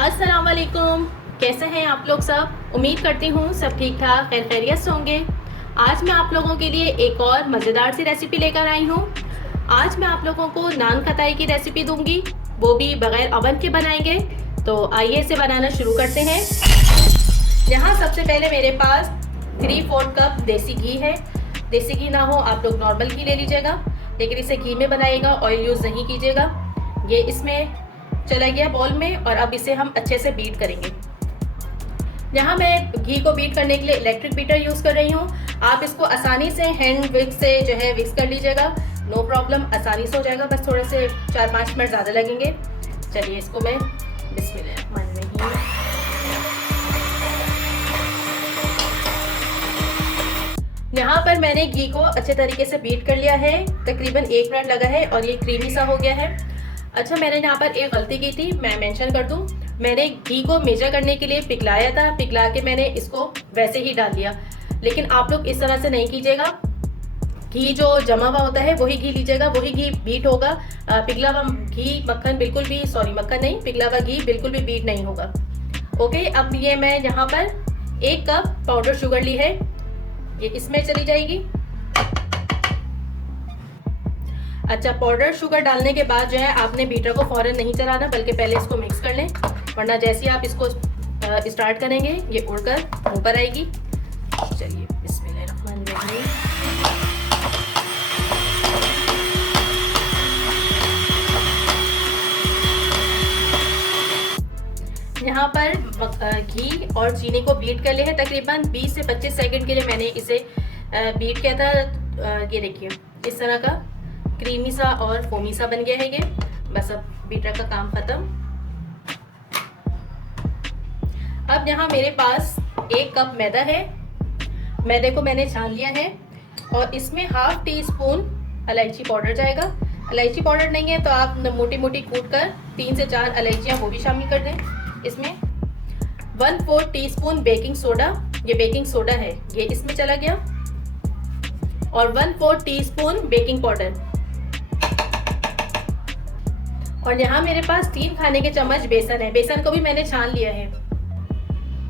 अस्सलाम वालेकुम। कैसे हैं आप लोग सब? उम्मीद करती हूँ सब ठीक ठाक खैर खैरियत से होंगे। आज मैं आप लोगों के लिए एक और मज़ेदार सी रेसिपी लेकर आई हूँ। आज मैं आप लोगों को नान खटाई की रेसिपी दूंगी, वो भी बग़ैर अवन के बनाएंगे। तो आइए इसे बनाना शुरू करते हैं। यहाँ सबसे पहले मेरे पास 3/4 कप देसी घी है। देसी घी ना हो आप लोग नॉर्मल घी ले लीजिएगा, लेकिन इसे घी में बनाइएगा, ऑयल यूज़ नहीं कीजिएगा। ये इसमें चला गया बॉल में और अब इसे हम अच्छे से बीट करेंगे। यहाँ मैं घी को बीट करने के लिए इलेक्ट्रिक बीटर यूज़ कर रही हूँ। आप इसको आसानी से हैंड विक्स से जो है विक्स कर लीजिएगा, नो प्रॉब्लम, आसानी से हो जाएगा। बस थोड़े से 4-5 मिनट ज़्यादा लगेंगे। चलिए इसको मैं बिस्मिल्लाह। यहाँ पर मैंने घी को अच्छे तरीके से बीट कर लिया है, तकरीबन 1 मिनट लगा है और ये क्रीमी सा हो गया है। अच्छा, मैंने यहाँ पर एक गलती की थी, मैं मेंशन कर दूँ। मैंने घी को मेजर करने के लिए पिघलाया था, पिघला के मैंने इसको वैसे ही डाल दिया, लेकिन आप लोग इस तरह से नहीं कीजिएगा। घी जो जमा हुआ होता है वही घी लीजिएगा, वही घी बीट होगा। पिघला हुआ घी मक्खन बिल्कुल भी, सॉरी मक्खन नहीं, पिघला हुआ घी बिल्कुल भी बीट नहीं होगा। ओके, अब ये मैं यहाँ पर 1 कप पाउडर शुगर ली है, ये इसमें चली जाएगी। अच्छा, पाउडर शुगर डालने के बाद जो है आपने बीटर को फ़ौरन नहीं चलाना, बल्कि पहले इसको मिक्स कर लें, वरना जैसे ही आप इसको स्टार्ट करेंगे ये उड़कर ऊपर आएगी। चलिए बिस्मिल्लाहिर्रहमानिर्रहीम। यहाँ पर घी और चीनी को बीट कर लिया है। तकरीबन 20 से 25 सेकंड के लिए मैंने इसे बीट किया था। ये देखिए इस तरह का क्रीमी सा और फोमी सा बन गया है ये। बस अब बीटर का काम खत्म। अब यहाँ मेरे पास 1 कप मैदा है। मैदे को मैंने छान लिया है और इसमें 1/2 टीस्पून इलायची पाउडर जाएगा। इलायची पाउडर नहीं है तो आप मोटी मोटी कूट कर 3 से 4 इलायचियाँ वो भी शामिल कर दें। इसमें 1/4 टीस्पून बेकिंग सोडा, ये बेकिंग सोडा है, ये इसमें चला गया, और 1/4 टीस्पून बेकिंग पाउडर। और यहाँ मेरे पास 3 खाने के चम्मच बेसन है। बेसन को भी मैंने छान लिया है।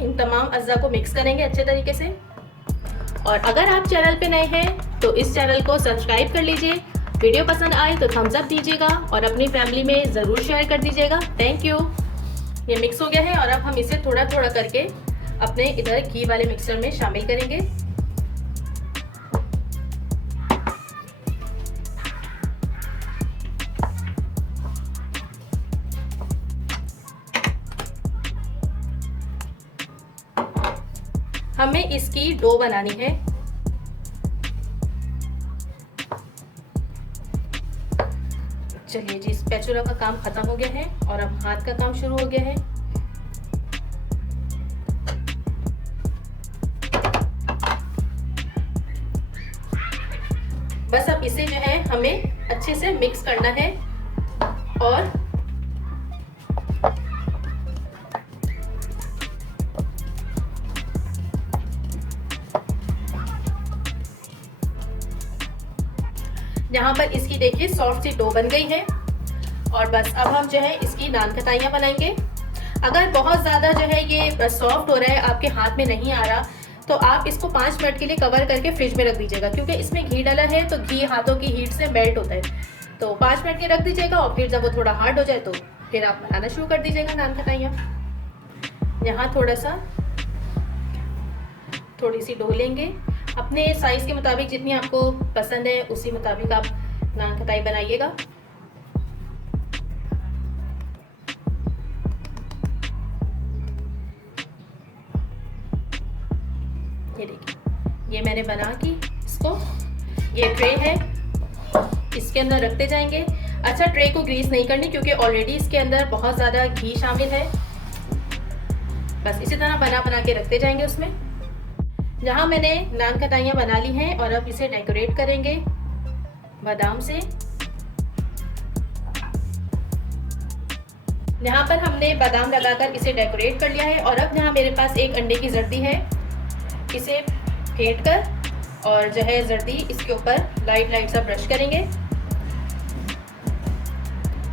इन तमाम अज्जा को मिक्स करेंगे अच्छे तरीके से। और अगर आप चैनल पे नए हैं तो इस चैनल को सब्सक्राइब कर लीजिए। वीडियो पसंद आए तो थम्स अप दीजिएगा और अपनी फैमिली में ज़रूर शेयर कर दीजिएगा। Thank you. ये मिक्स हो गया है और अब हम इसे थोड़ा थोड़ा करके अपने इधर घी वाले मिक्सर में शामिल करेंगे। हमें इसकी डो बनानी है। चलिए जी, स्पैचुला का काम खत्म हो गया है और अब हाथ का काम शुरू हो गया है। बस अब इसे जो है हमें अच्छे से मिक्स करना है और यहाँ पर इसकी देखिए सॉफ्ट सी डो बन गई है। और बस अब हम जो है इसकी नान खटाइयाँ बनाएंगे। अगर बहुत ज़्यादा जो है ये सॉफ्ट हो रहा है, आपके हाथ में नहीं आ रहा, तो आप इसको 5 मिनट के लिए कवर करके फ्रिज में रख दीजिएगा, क्योंकि इसमें घी डाला है तो घी हाथों की हीट से मेल्ट होता है। तो 5 मिनट के रख दीजिएगा और फिर जब वो थोड़ा हार्ड हो जाए तो फिर आप बनाना शुरू कर दीजिएगा नान खटाइयाँ। यहाँ थोड़ी सी डो लेंगे, अपने साइज़ के मुताबिक जितनी आपको पसंद है उसी मुताबिक आप नान खटाई बनाइएगा। ये देखिए, ये मैंने बना की इसको, ये ट्रे है, इसके अंदर रखते जाएंगे। अच्छा, ट्रे को ग्रीस नहीं करनी क्योंकि ऑलरेडी इसके अंदर बहुत ज़्यादा घी शामिल है। बस इसी तरह बना बना के रखते जाएंगे उसमें। यहाँ मैंने नान खटाइयाँ बना ली हैं और अब इसे डेकोरेट करेंगे बादाम से। यहाँ पर हमने बादाम लगाकर इसे डेकोरेट कर लिया है और अब यहाँ मेरे पास एक अंडे की जर्दी है, इसे फेंट कर और जो है जर्दी इसके ऊपर लाइट सा ब्रश करेंगे।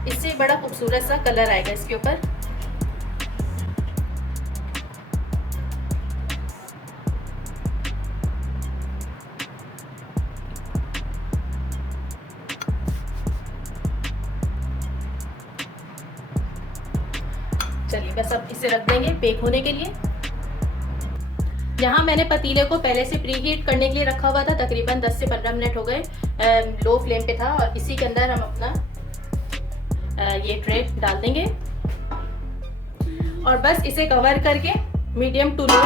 इससे बड़ा खूबसूरत सा कलर आएगा इसके ऊपर। चलिए बस अब इसे रख देंगे बेक होने के लिए। जहाँ मैंने पतीले को पहले से प्री हीट करने के लिए रखा हुआ था, तकरीबन 10 से 15 मिनट हो गए, लो फ्लेम पे था, और इसी के अंदर हम अपना ये ट्रे डाल देंगे और बस इसे कवर करके मीडियम टू लो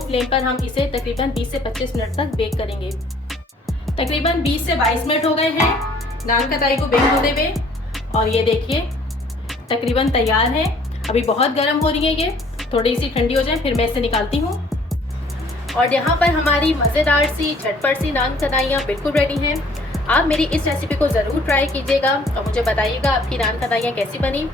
फ्लेम पर हम इसे तकरीबन 20 से 25 मिनट तक बेक करेंगे। तकरीबन 20 से 22 मिनट हो गए हैं नान कताई को बेक होते हुए, और ये देखिए तकरीबन तैयार है। अभी बहुत गर्म हो रही है, ये थोड़ी सी ठंडी हो जाए फिर मैं इसे निकालती हूँ। और यहाँ पर हमारी मज़ेदार सी झटपट सी नान कताइयाँ बिल्कुल रेडी हैं। आप मेरी इस रेसिपी को ज़रूर ट्राई कीजिएगा और मुझे बताइएगा आपकी नान कताइयाँ कैसी बनी।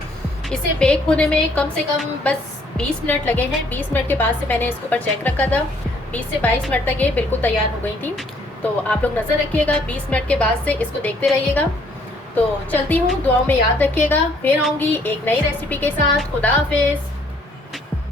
इसे बेक होने में कम से कम बस 20 मिनट लगे हैं। 20 मिनट के बाद से मैंने इसके ऊपर चेक रखा था, 20 से 22 मिनट तक ये बिल्कुल तैयार हो गई थी। तो आप लोग नज़र रखिएगा, 20 मिनट के बाद से इसको देखते रहिएगा। तो चलती हूँ, दुआओं में याद रखिएगा। फिर आऊँगी एक नई रेसिपी के साथ। खुदा हाफिज़।